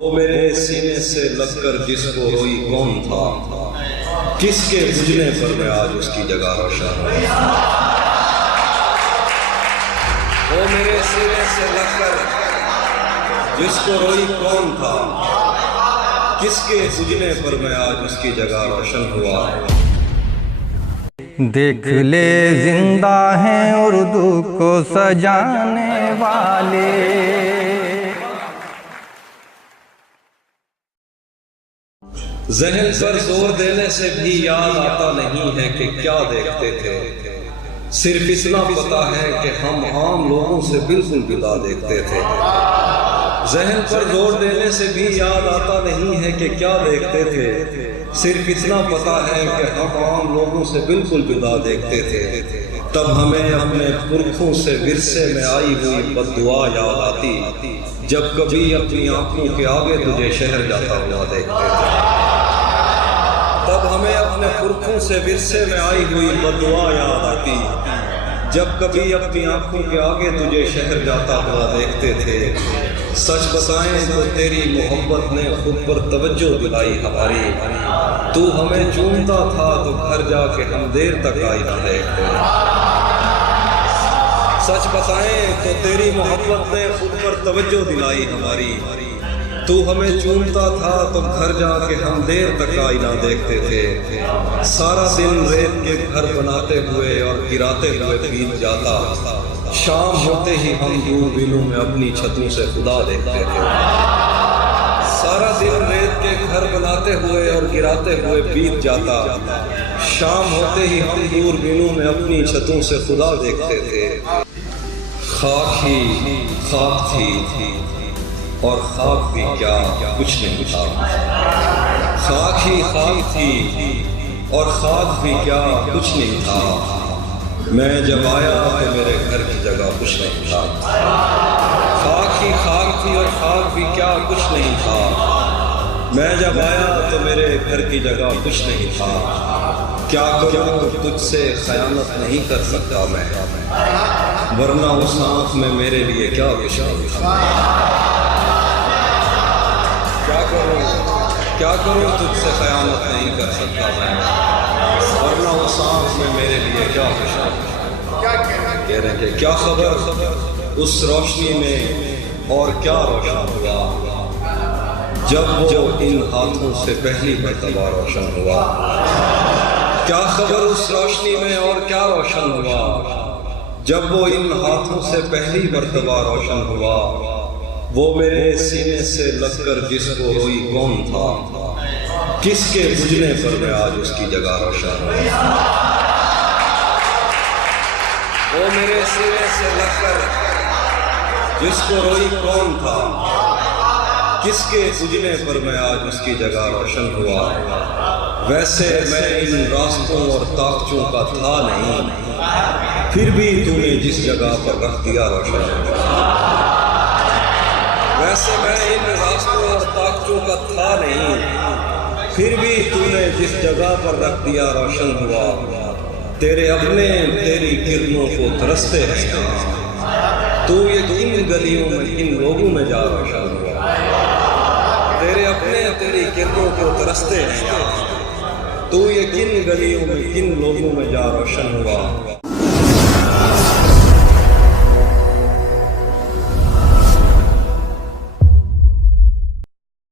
वो मेरे सीने से लगकर जिसको रोई कौन था, किसके बुझने पर मैं आज उसकी जगह रोशन हूँ। वो मेरे सीने से लगकर जिसको रोई कौन था, किसके बुझने पर मैं आज उसकी जगह रोशन हुआ। देख ले जिंदा हैं उर्दू को सजाने वाले। ज़हन पर जोर देने से भी याद आता नहीं है कि क्या देखते थे। सिर्फ इतना पता है कि हम आम लोगों से बिल्कुल जुदा देखते थे। ज़हन पर जोर देने से भी याद आता नहीं है कि क्या देखते थे। सिर्फ इतना पता है कि हम आम लोगों से बिल्कुल जुदा देखते थे। तब हमें अपने पुरखों से विरसे में आई हुई बद्दुआ याद आती, जब कभी अपनी आंखों के आगे तुझे शहर जाता हुआ देखते थे। तब हमें अपने पुरखों से विरसे में आई हुई बद्दुआ याद आती, जब कभी अपनी आंखों के आगे तुझे शहर जाता हुआ देखते थे। सच बताएं तो तेरी मोहब्बत ने खुद पर तवज्जो दिलाई हमारी। तू हमें चूमता था तो घर जाके हम देर तक आईना देखते। सच बताएं तो तेरी मोहब्बत ने खुद पर तवज्जो दिलाई हमारी। तू हमें चूमता था तो घर जाके हम देर तक आईना देखते थे। सारा दिन रेत के घर बनाते हुए और गिराते हुए बीत जाता, शाम होते ही हम दूरबीनों में अपनी छतों से खुदा देखते थे। सारा दिन रेत के घर बनाते हुए और गिराते हुए बीत जाता, शाम होते ही हम दूरबीनों में अपनी छतों से खुदा देखते थे। खाक ही खाक थी और खाक भी क्या कुछ नहीं था। खाक ही खाक थी और खाक भी क्या कुछ नहीं था। मैं जब आया तो मेरे घर की जगह कुछ नहीं था। खाक ही खाक थी और खाक भी क्या कुछ नहीं था। मैं जब आया तो मेरे घर की जगह कुछ नहीं था। क्या करूं तुझसे खयानत नहीं कर सकता मैं, वरना उस आँख में मेरे लिए क्या कुछ नहीं था। क्या करूं तुझसे खयानत नहीं कर सकता मैं, वरना उस आँख में मेरे लिए क्या कुछ कह रहे थे। क्या खबर उस रोशनी में और क्या रोशन हुआ, जब वो इन हाथों से पहली मर्तबा रोशन हुआ। क्या खबर उस रोशनी में और क्या रोशन हुआ, जब वो इन हाथों से पहली मर्तबा रोशन हुआ। वो मेरे सीने से लगकर जिसको रोई कौन था, किसके बुझने पर मैं आज उसकी जगह रोशन हूँ। वो मेरे सीने से लगकर जिसको रोई कौन था, किसके बुझने पर मैं आज उसकी जगह रोशन हुआ। वैसे मैं इन रास्तों और ताकचों का था नहीं, फिर भी तूने जिस जगह पर रख दिया रोशन। वैसे मैं इन रास्तों और ताकतों का था नहीं, फिर भी तूने जिस जगह पर रख दिया रोशन हुआ। तेरे अपने तेरी किरणों को तरसते हैं, तू ये किन गलियों में किन लोगों में जा रोशन हुआ। तेरे अपने तेरी किरणों को तरसते हैं, तू ये किन गलियों में किन लोगों में जा रोशन हुआ।